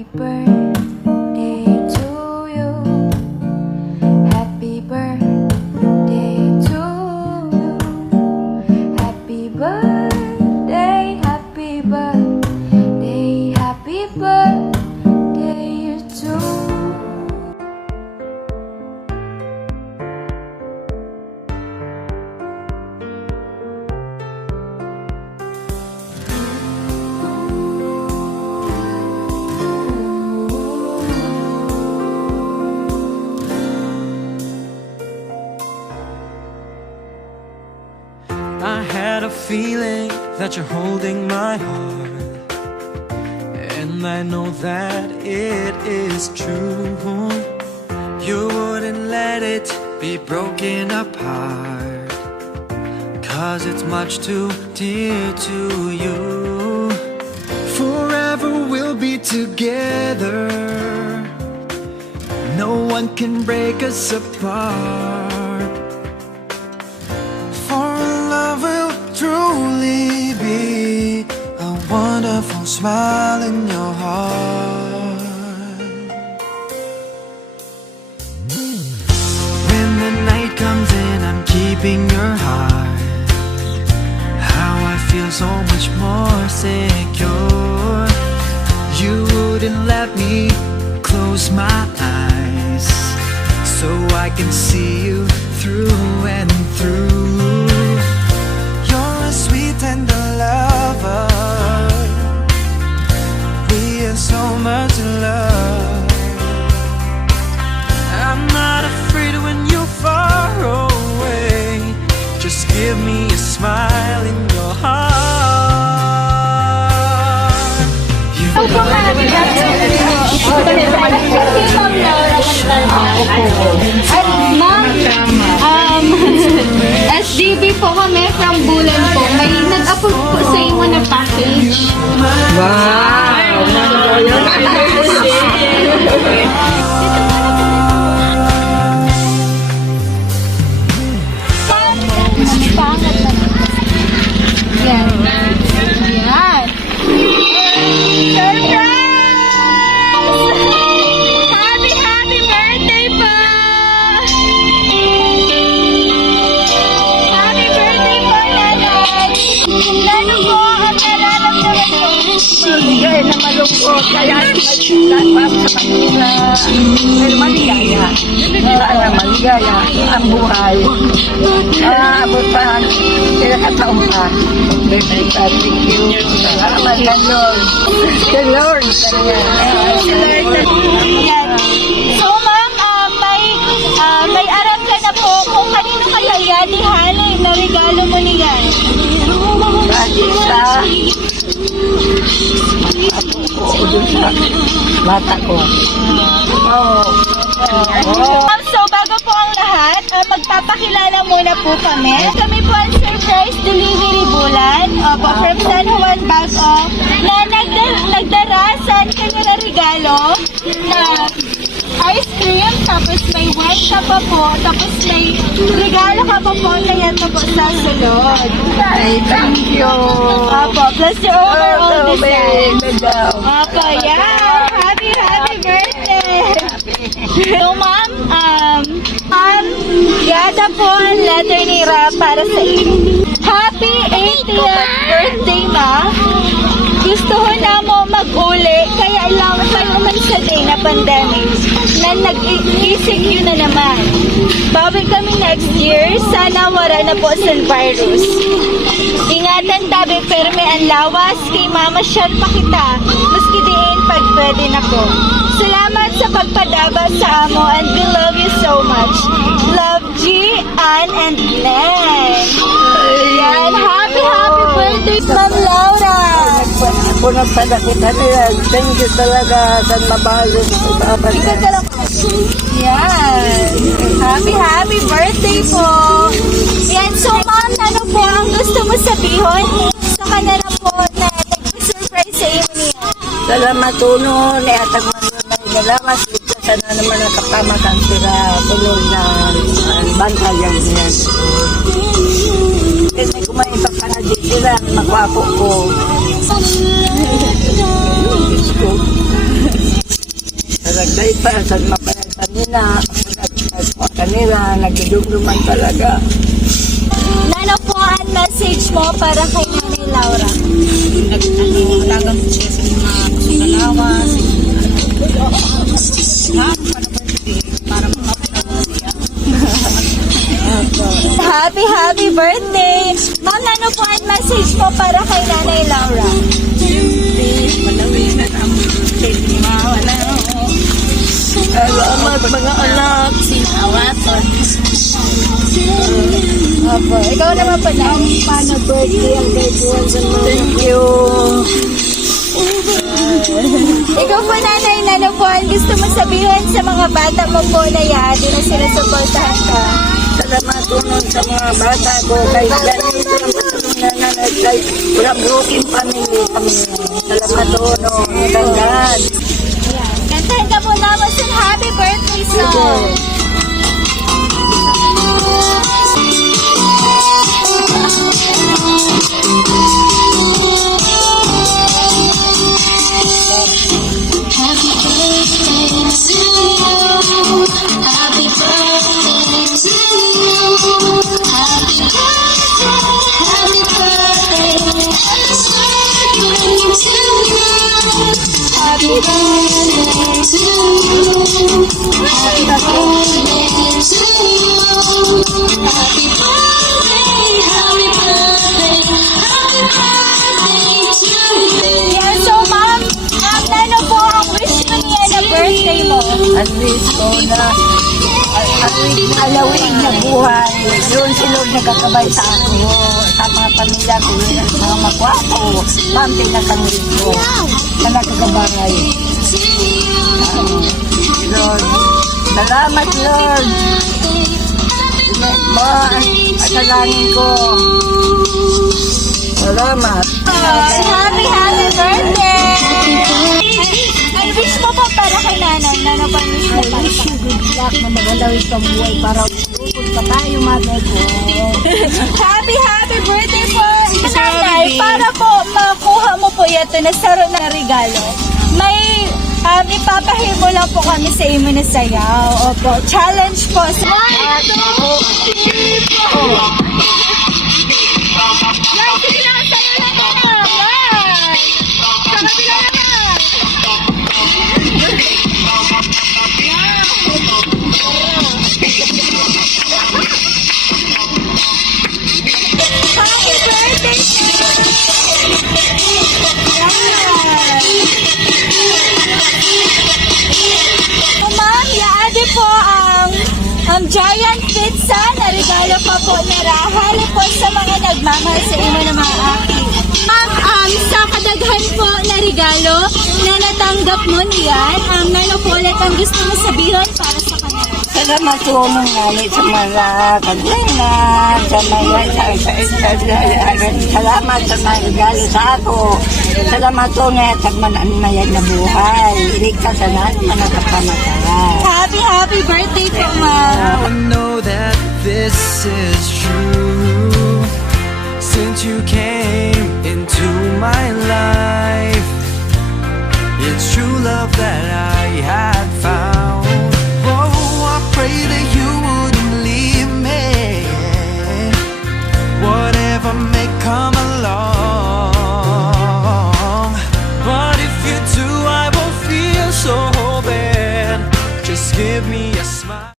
Happy birthday to you. Happy birthday to you. Happy birthday, happy birthday, happy birthday to you. I had a feeling that you're holding my heart, and I know that it is true. You wouldn't let it be broken apart, 'cause it's much too dear to you. Forever we'll be together, no one can break us apart. Truly be a wonderful smile in your heart. When the night comes in, I'm keeping your heart. How I feel so much more secure. You wouldn't let me close my eyes, so I can see you through and through. Sweet tender lover, we are so much in love. I'm not afraid when you're far away. Just give me a smile in your heart. SDB po kami from Bulan po. May nag-approve po sa inyo na package. Pangat na. Yan. Yan. Surprise! Happy birthday po! Happy birthday po, Nanay! Lalo po ang nararamdaman ko. Bigay na malungkot, kaya para sa kanila may maligaya. Sana maligaya ang buhay. Abot pa, pinakataon pa. Thank you. Salamat ka, Lord. The Lord. Si Lord. Yan. So, ma'am, may aram ka na po kung kanino kaya yan ihaloy na regalo mo niyan. Lagi sa bata ko. Ma'am, so bago po ang lahat, magpapakilala muna po kami. Kami po ang surprise delivery bulan from San Juan Bago na nagdarasan kayo na regalo na ice cream, tapos may wine ka pa po, tapos may regalo ka pa po na yan po sa sulod. Ay, thank you. Apo, plus your overall design. Medal. Apo, yeah. Happy birthday. So, ma'am, yada po ang letter ni Ra para sa inyo. Happy 80th birthday, ma. Gusto ko na mo mag-uli, kaya lang may umansa day na pandemic na nag-ECQ na naman. Bawi kami next year, sana wala na po sa virus. Ingatan tabi perme ang lawas, kay mama siya pakita, maski diin pag pwede na po. Salamat sa pagpadaba sa amo and we love you so much. Love G, Ann, and Len. Yan, happy birthday, Ma'am Laura. Punong panakita nila. Thank you talaga sa mabalos. Yan. Happy birthday po. Yan, so ma'am, ano po ang gusto mo sabihin sa kanila po na nag-surprise sa inyo niya? Salamat uno, niatag man nila. Mas ito sana naman nakapamakan sila. Tulog na bantayan niya. Kasi kumain pa ka na dito sila, makwapo ko. barangay pa, saan mabayad nila. Kanila, nagdudugduman talaga. Ano po ang message mo para kay Nanay Laura? Talagang siya sa mga kasulalawas. Para makapagod siya. Happy birthday! Ma'am, ano po ang message mo para kay Nanay Laura? Palawinan ang wala. Salamat mga anak. Sinawaton. Opo, ikaw naman po na. Paano birthday ang kaibuan sa mga? Thank you. Ikaw po, Nanay, ano po ang gusto mo sabihin sa mga bata mo po na yan? Di na sila suportahan ka. Salamat tunod sa mga bata ko. Kay Janine, salamat tunod na nanay. Kay walang broken family kami. Salamat tunod. Gandaan. Kantahan ka po naman sa happy birthday song. Yes, so ma'am, ano po ang wish mo niya na birthday mo? At least ko na alawin na buhay. Yun si Lord nagkakabay sa ako. Sa mga pamilya ko, mga makwapo. Pampi na kami ko. Na nagkakabay. Lord, salamat Lord. Asalangin ko. Salamat. Happy birthday! Ay, wish mo po para kay nanay. Ano pa wish mo para sa Good luck na magalawin sa buhay para ukod pa tayo mother ko. Happy birthday po, nanay. Para po makuha mo po ito na saro na regalo. May ipapahimo lang po kami sa imo na sayaw. Opo, challenge po. Yan, sige lang, sayo lang po. Yan. Sa kabila naman. Happy birthday! Ma'am, yaade po ang giant pizza na regalo pa po na rahali po sa mga nagmamahal sa imo na mga aki. Ma'am, sa kadaghan po na regalo na natanggap mo niyan, ano po ulit ang gusto mo sabihin para sa kanila? Salamat po mong nani sa mga kaglanan, sa mga salamat sa mga regalo sa ako. Salamat po na sa mananayag na buhay. Iligtas sa natin mga kapamasaran. Happy birthday po, ma'am. I know that this is true. Since you came into my life, it's true love that I had found.